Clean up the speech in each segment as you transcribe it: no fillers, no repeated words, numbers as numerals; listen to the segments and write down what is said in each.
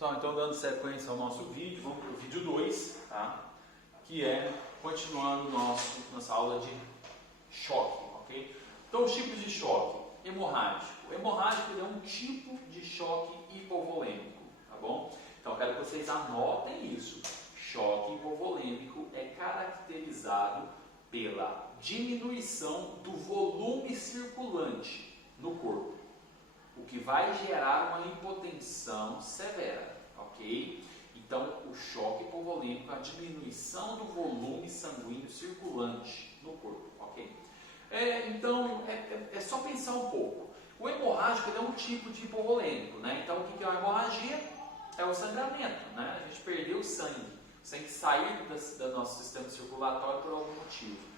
Pessoal, então dando sequência ao nosso vídeo, vamos para o vídeo 2, tá? Que é continuando nossa aula de choque, ok? Então, os tipos de choque. Hemorrágico. Hemorrágico é um tipo de choque hipovolêmico, tá bom? Então, eu quero que vocês anotem isso. Choque hipovolêmico é caracterizado pela diminuição do volume circulante no corpo, o que vai gerar uma hipotensão severa, ok? Então, o choque hipovolêmico é a diminuição do volume sanguíneo circulante no corpo, ok? Então, é só pensar um pouco. O hemorrágico é um tipo de hipovolêmico, né? Então, o que é a hemorragia? É o sangramento, né? A gente perdeu o sangue sair do nosso sistema circulatório por algum motivo.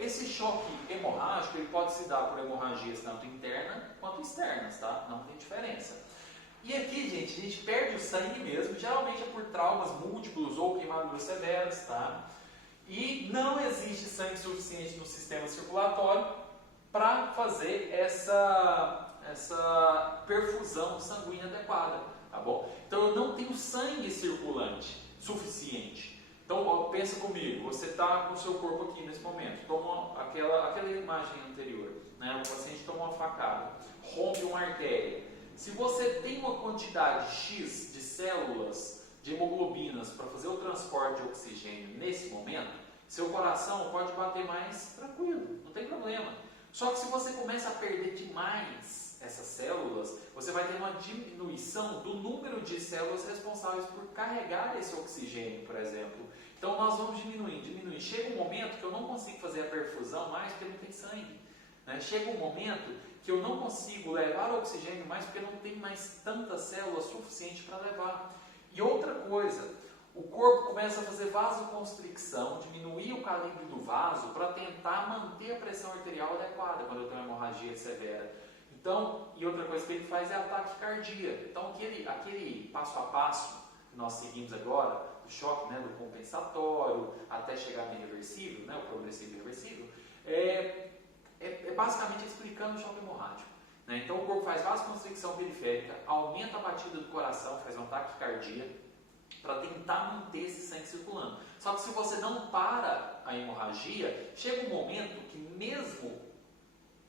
Esse choque hemorrágico ele pode se dar por hemorragias tanto internas quanto externas, tá? Não tem diferença. E aqui, gente, a gente perde o sangue mesmo, geralmente é por traumas múltiplos ou queimaduras severas, tá? E não existe sangue suficiente no sistema circulatório para fazer essa perfusão sanguínea adequada, tá bom? Então eu não tenho sangue circulante suficiente. Então, pensa comigo, você está com o seu corpo aqui nesse momento, toma aquela imagem anterior, né? O paciente toma uma facada, rompe uma artéria. Se você tem uma quantidade X de células, de hemoglobinas para fazer o transporte de oxigênio nesse momento, seu coração pode bater mais tranquilo, não tem problema. Só que se você começa a perder demais essas células, você vai ter uma diminuição do número de células responsáveis por carregar esse oxigênio, por exemplo. Então nós vamos diminuindo. Chega um momento que eu não consigo fazer a perfusão mais porque não tem sangue, né? Chega um momento que eu não consigo levar o oxigênio mais porque não tem mais tantas células suficientes para levar. E outra coisa, o corpo começa a fazer vasoconstricção, diminuir o calibre do vaso para tentar manter a pressão arterial adequada quando eu tenho uma hemorragia severa. Então, e outra coisa que ele faz é ataque cardíaco. Então, aquele passo a passo que nós seguimos agora, do choque, né, do compensatório, até chegar no irreversível, né, o progressivo e irreversível, é basicamente explicando o choque hemorrágico, né? Então, o corpo faz vasoconstricção periférica, aumenta a batida do coração, faz um ataque cardíaco, para tentar manter esse sangue circulando. Só que se você não para a hemorragia, chega um momento que mesmo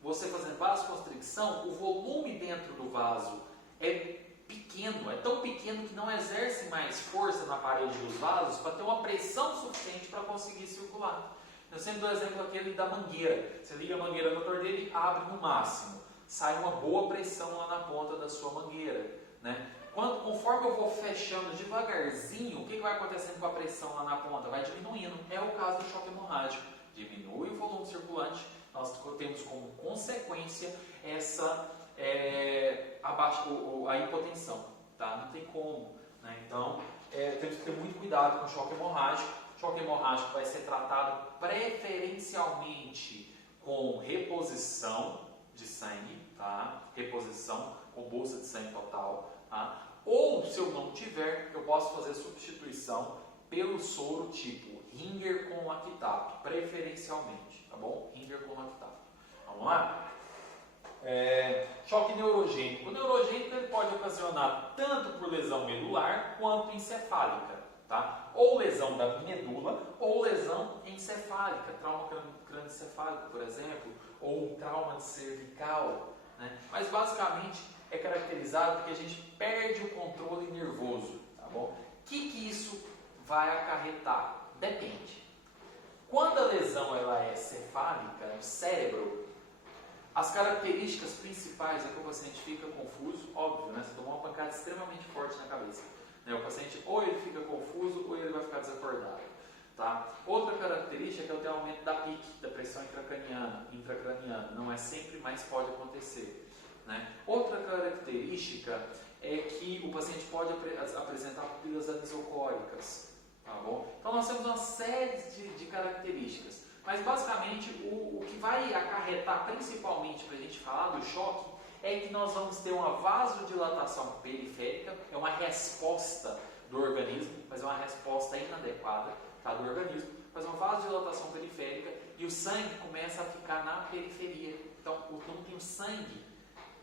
você fazendo vasoconstricção, o volume dentro do vaso é pequeno, é tão pequeno que não exerce mais força na parede dos vasos para ter uma pressão suficiente para conseguir circular. Eu sempre dou o exemplo aquele da mangueira. Você liga a mangueira no motor dele, abre no máximo, sai uma boa pressão lá na ponta da sua mangueira, né? Conforme eu vou fechando devagarzinho, o que vai acontecendo com a pressão lá na ponta? Vai diminuindo. É o caso do choque hemorrágico. Diminui o volume circulante, nós temos como consequência a hipotensão, tá? Não tem como, né? Então, temos que ter muito cuidado com o choque hemorrágico. O choque hemorrágico vai ser tratado preferencialmente com reposição de sangue, tá? Reposição com bolsa de sangue total, tá? Ou, se eu não tiver, eu posso fazer substituição pelo soro tipo Ringer com lactato, preferencialmente, tá bom? Ringer com lactato. Vamos lá? Choque neurogênico. O neurogênico ele pode ocasionar tanto por lesão medular quanto encefálica, tá? Ou lesão da medula ou lesão encefálica, trauma crânioencefálico, por exemplo, ou um trauma cervical, né? Mas basicamente é caracterizado porque a gente perde o controle nervoso, tá bom? O que isso vai acarretar? Depende. Quando a lesão ela é cefálica, no cérebro, as características principais é que o paciente fica confuso, óbvio, né? Você tomou uma pancada extremamente forte na cabeça, né? O paciente ou ele fica confuso ou ele vai ficar desacordado, tá? Outra característica é que é o ter aumento da PIC, da pressão intracraniana. Não é sempre, mas pode acontecer, né? Outra característica é que o paciente pode apresentar pupilas anisocóricas, tá bom? Então nós temos uma série de características, mas basicamente o que vai acarretar principalmente para a gente falar do choque é que nós vamos ter uma vasodilatação periférica, é uma resposta do organismo, mas é uma resposta inadequada, tá, do organismo, faz uma vasodilatação periférica e o sangue começa a ficar na periferia. Então não tem o sangue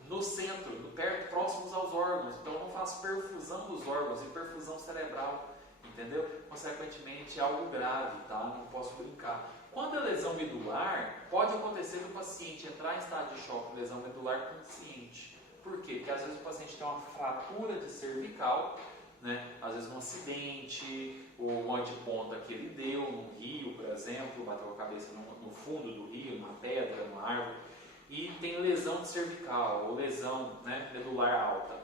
no centro, perto, próximos aos órgãos. Então eu não faço perfusão dos órgãos e perfusão cerebral, entendeu? Consequentemente é algo grave, tá? Não posso brincar. Quando é lesão medular, pode acontecer do paciente entrar em estado de choque, lesão medular consciente. Por quê? Porque às vezes o paciente tem uma fratura de cervical, né? Às vezes um acidente, ou uma de ponta que ele deu no rio, por exemplo, bateu a cabeça no fundo do rio, numa pedra, numa árvore, e tem lesão de cervical, ou lesão, né, medular alta.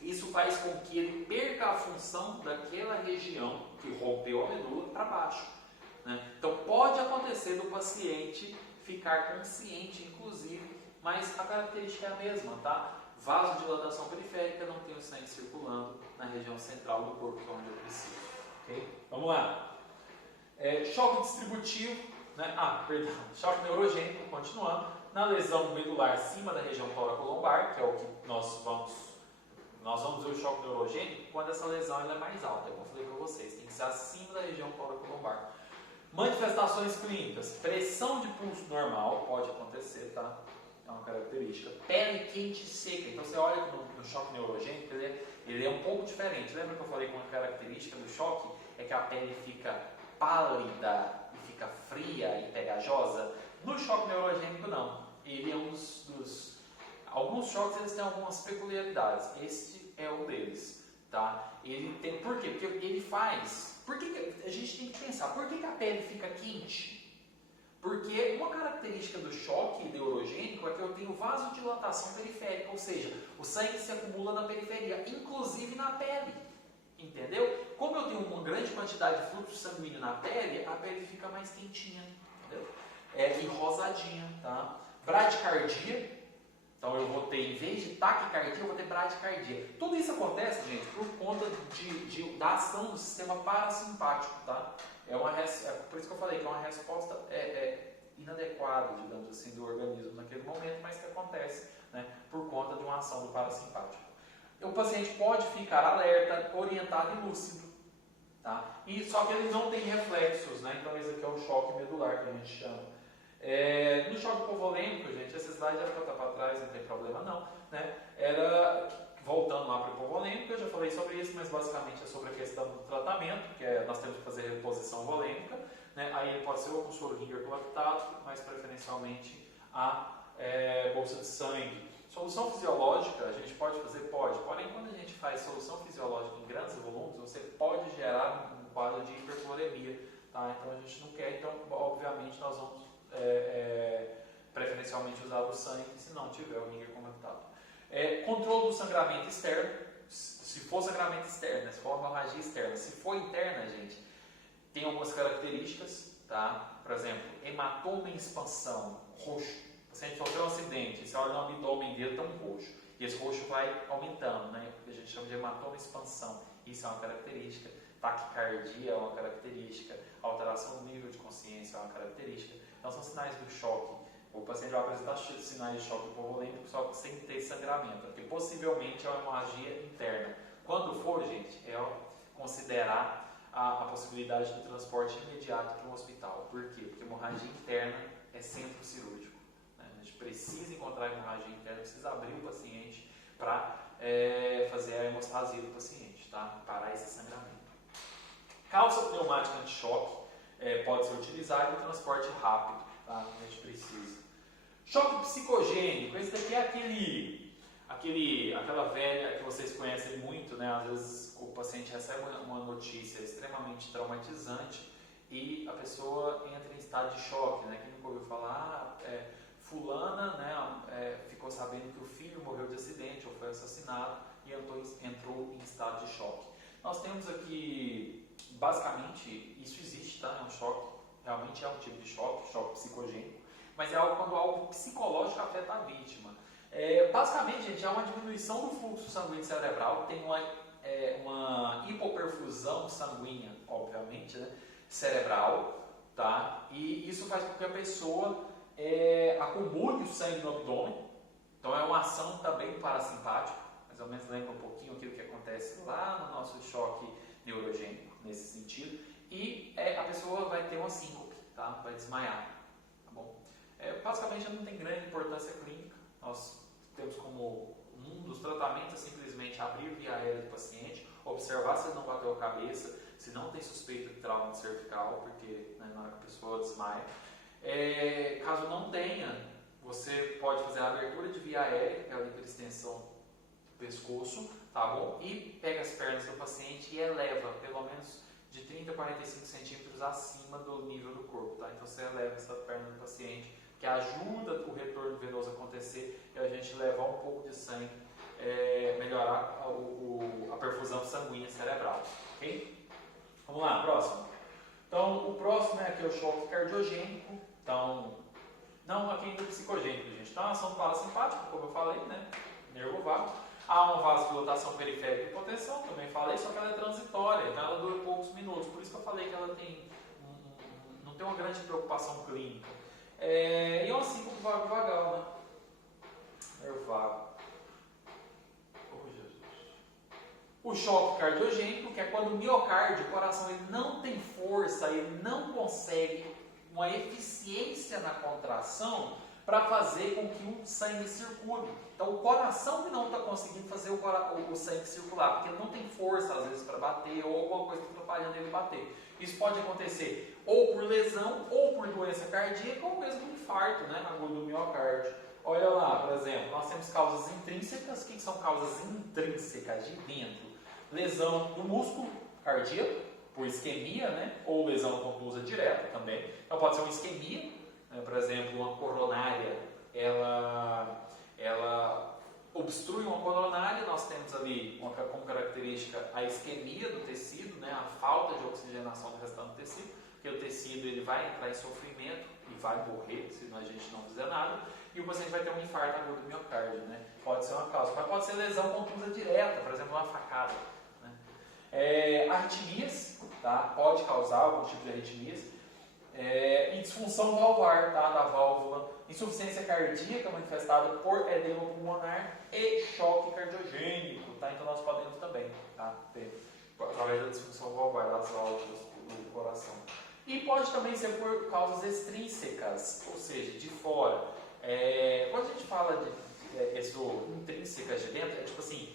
Isso faz com que ele perca a função daquela região que rompeu a medula para baixo, né? Então pode acontecer do paciente ficar consciente, inclusive, mas a característica é a mesma, tá? Vasodilatação periférica, não tem o sangue circulando na região central do corpo, que é onde eu preciso. Okay? Vamos lá. Choque distributivo, né? Choque neurogênico, continuando, na lesão medular acima da região tóraco-lombar, que é o que nós vamos ver o choque neurogênico quando essa lesão ela é mais alta, como eu falei para vocês, tem que ser acima da região tóraco-lombar. Manifestações clínicas, pressão de pulso normal, pode acontecer, tá? É uma característica. Pele quente e seca. Então você olha no choque neurogênico, ele é um pouco diferente. Lembra que eu falei que uma característica do choque é que a pele fica pálida e fica fria e pegajosa? No choque neurogênico não. Ele é um dos... Alguns choques eles têm algumas peculiaridades. Este é um deles, tá? Ele tem... Por quê? Porque ele faz... Por que a gente tem que pensar? Por que a pele fica quente? Porque uma característica do choque neurogênico é que eu tenho vasodilatação periférica, ou seja, o sangue se acumula na periferia, inclusive na pele, entendeu? Como eu tenho uma grande quantidade de fluxo sanguíneo na pele, a pele fica mais quentinha, entendeu? E rosadinha, tá? Bradicardia, então eu vou ter, em vez de taquicardia, eu vou ter bradicardia. Tudo isso acontece, gente, por conta da ação do sistema parasimpático, tá? Por isso que eu falei que é uma resposta inadequada, digamos assim, do organismo naquele momento, mas que acontece, né, por conta de uma ação do parasimpático. O paciente pode ficar alerta, orientado e lúcido, tá? Só que ele não tem reflexos, né? Então esse aqui é o choque medular que a gente chama. No choque hipovolêmico, gente, essa slide era para estar para trás, não tem problema não, né? Voltando lá para o hipovolêmico, eu já falei sobre isso, mas basicamente é sobre a questão do tratamento, que nós temos que fazer reposição volêmica, né? Aí ele pode ser ou com soro Ringer lactato, mas preferencialmente a bolsa de sangue. Solução fisiológica, a gente pode fazer? Pode, porém quando a gente faz solução fisiológica em grandes volumes, você pode gerar um quadro de hipercloремia, tá? Então a gente não quer, então obviamente nós vamos preferencialmente usar o sangue, se não tiver o Ringer lactato. Controle do sangramento externo, se for sangramento externo, se for hemorragia externa. Se for interna, gente, tem algumas características, tá? Por exemplo, hematoma em expansão, roxo. O paciente sofreu um acidente, você olha no abdômen dele, está um roxo. E esse roxo vai aumentando, né? A gente chama de hematoma em expansão. Isso é uma característica. Taquicardia é uma característica. Alteração do nível de consciência é uma característica. Então são sinais do choque. O paciente vai apresentar sinais de choque hipovolêmico só sem ter sangramento, porque possivelmente é uma hemorragia interna. Quando for, gente, considerar a possibilidade do transporte imediato para um hospital. Por quê? Porque hemorragia interna é centro cirúrgico, né? A gente precisa encontrar a hemorragia interna, precisa abrir o paciente para fazer a hemostasia do paciente, tá? Parar esse sangramento. Calça pneumática anti-choque pode ser utilizada em transporte rápido, tá? A gente precisa. Choque psicogênico, esse daqui é aquela velha que vocês conhecem muito, né? Às vezes o paciente recebe uma notícia extremamente traumatizante e a pessoa entra em estado de choque, né? Quem nunca ouviu falar, fulana, né, ficou sabendo que o filho morreu de acidente ou foi assassinado e entrou em estado de choque. Nós temos aqui, basicamente, isso existe, tá? É um choque, realmente é um tipo de choque psicogênico. Mas é quando algo psicológico afeta a vítima. Basicamente, gente, é uma diminuição do fluxo sanguíneo cerebral, tem uma hipoperfusão sanguínea, obviamente, né, cerebral, tá? E isso faz com que a pessoa acumule o sangue no abdômen. Então é uma ação também parasimpática, mais ou menos lembra um pouquinho aquilo que acontece lá no nosso choque neurogênico, nesse sentido. E a pessoa vai ter uma síncope, tá? Vai desmaiar. Basicamente não tem grande importância clínica. Nós temos como um abrir via aérea do paciente, observar se ele não bateu a cabeça, se não tem suspeita de trauma cervical, porque na hora que a pessoa desmaia. Caso não tenha, você pode fazer a abertura de via aérea, que é a extensão do pescoço, tá bom? E pega as pernas do paciente e eleva pelo menos de 30 a 45 centímetros acima do nível do corpo, tá? Então você eleva essa perna do paciente, que ajuda o retorno venoso a acontecer e a gente levar um pouco de sangue, melhorar a perfusão sanguínea cerebral, ok? Vamos lá, próximo. Então, o próximo é aqui o choque cardiogênico. Então, não aqui ainda psicogênico, gente. Então, a ação parasimpática, como eu falei, né? Nervo vago. Há uma vasodilatação periférica e hipotensão, também falei, só que ela é transitória, então ela dura poucos minutos. Por isso que eu falei que ela tem não tem uma grande preocupação clínica. E é um ciclo vago vagal, né? Nervo vago. O choque cardiogênico, que é quando o miocárdio, o coração, ele não tem força, ele não consegue uma eficiência na contração para fazer com que o sangue circule. Então, o coração que não está conseguindo fazer o sangue circular, porque ele não tem força, às vezes, para bater, ou alguma coisa que está atrapalhando ele bater. Isso pode acontecer ou por lesão, ou por doença cardíaca, ou mesmo infarto, né, agudo do miocárdio. Olha lá, por exemplo, nós temos causas intrínsecas. O que são causas intrínsecas de dentro? Lesão do músculo cardíaco, por isquemia, né? Ou lesão contusa direta também. Então pode ser uma isquemia, né? Por exemplo, uma coronária, ela obstrui uma coronária. Nós temos ali como característica a isquemia do tecido, né? A falta de oxigenação do restante do tecido, porque o tecido ele vai entrar em sofrimento e vai morrer se a gente não fizer nada. E o paciente vai ter um infarto agudo do miocárdio, né? Pode ser uma causa, mas pode ser lesão contusa direta, por exemplo, uma facada. Arritmias, tá? Pode causar algum tipo de arritmias, e disfunção valvar, tá? Da válvula, insuficiência cardíaca manifestada por edema pulmonar e choque cardiogênico, tá? Então nós podemos também, tá? Ter, através da disfunção valvar das válvulas do coração. E pode também ser por causas extrínsecas, ou seja, de fora. Quando a gente fala de intrínsecas de dentro, é tipo assim,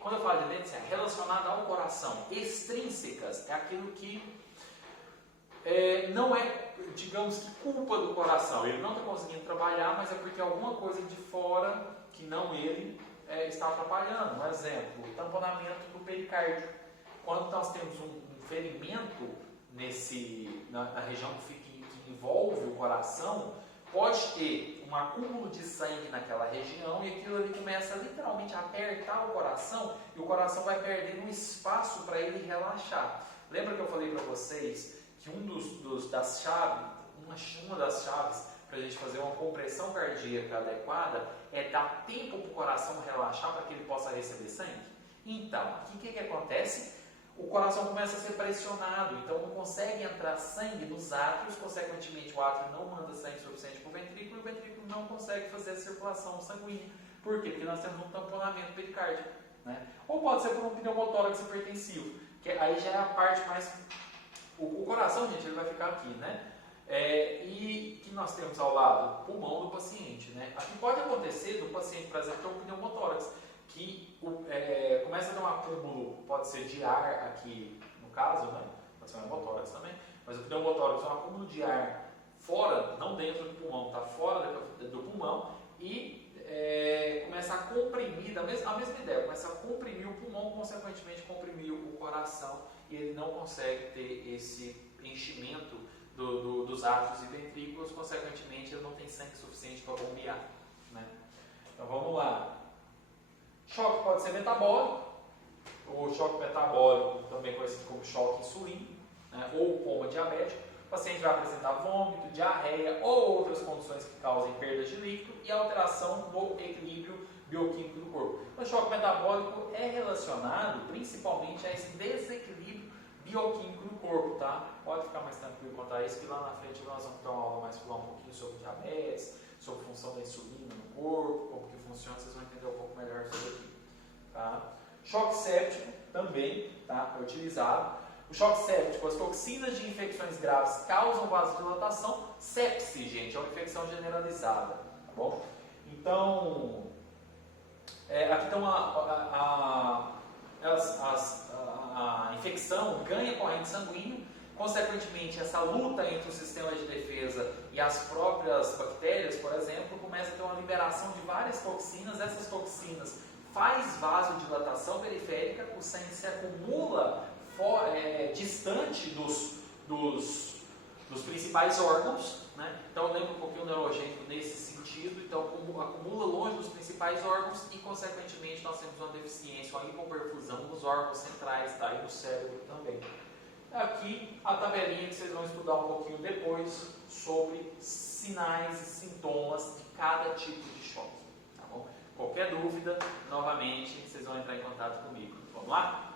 quando eu falo de dentro, é relacionado ao coração. Extrínsecas é aquilo que não é, digamos que, culpa do coração. Ele não está conseguindo trabalhar, mas é porque alguma coisa de fora, que não ele, está atrapalhando. Um exemplo, o tamponamento do pericárdio. Quando nós temos um ferimento na região que envolve o coração, pode ter um acúmulo de sangue naquela região e aquilo ali começa literalmente a apertar o coração e o coração vai perdendo um espaço para ele relaxar. Lembra que eu falei para vocês que uma das chaves para a gente fazer uma compressão cardíaca adequada é dar tempo para o coração relaxar para que ele possa receber sangue? Então, aqui o que acontece? O coração começa a ser pressionado, então não consegue entrar sangue nos átrios, consequentemente o átrio não manda sangue suficiente para o ventrículo e o ventrículo não consegue fazer a circulação sanguínea. Por quê? Porque nós temos um tamponamento pericárdico, né? Ou pode ser por um pneumotórax hipertensivo, que aí já é a parte mais... O coração, gente, ele vai ficar aqui, né? E que nós temos ao lado? O pulmão do paciente, né? Aqui pode acontecer do paciente, por exemplo, ter um pneumotórax, que começa a dar um acúmulo, pode ser de ar aqui no caso, né? Pode ser um pneumotórax também, mas o pneumotórax é um acúmulo de ar fora, não dentro do pulmão, está fora do pulmão e começa a comprimir, a mesma ideia, começa a comprimir o pulmão, consequentemente comprimir o coração e ele não consegue ter esse enchimento dos átrios e ventrículos, consequentemente ele não tem sangue suficiente para bombear, né? Então vamos lá. Choque pode ser metabólico, o choque metabólico, também conhecido como choque insulínico, né, ou coma diabético. O paciente vai apresentar vômito, diarreia ou outras condições que causem perda de líquido e alteração do equilíbrio bioquímico do corpo. O choque metabólico é relacionado principalmente a esse desequilíbrio bioquímico do corpo, tá? Pode ficar mais tranquilo quanto a isso, que lá na frente nós vamos ter uma aula mais falar um pouquinho sobre diabetes, sobre a função da insulina no corpo, como que funciona, vocês vão entender um pouco melhor sobre aqui, tá? Choque séptico também, tá? É utilizado. O choque séptico, as toxinas de infecções graves causam vasodilatação. Sepse, gente, é uma infecção generalizada, tá bom? Então, Aqui estão a infecção ganha corrente sanguínea, consequentemente essa luta entre o sistema de defesa e as próprias bactérias, por exemplo, começa a ter uma liberação de várias toxinas. Essas toxinas faz vasodilatação periférica, o sangue se acumula distante dos principais órgãos, né? Então lembra um pouquinho o neurogênico nesse sentido, então acumula longe dos principais órgãos e consequentemente nós temos uma deficiência, uma hipoperfusão nos órgãos centrais, tá? E no cérebro também. Aqui a tabelinha que vocês vão estudar um pouquinho depois sobre sinais e sintomas de cada tipo de choque, tá bom? Qualquer dúvida, novamente, vocês vão entrar em contato comigo. Vamos lá?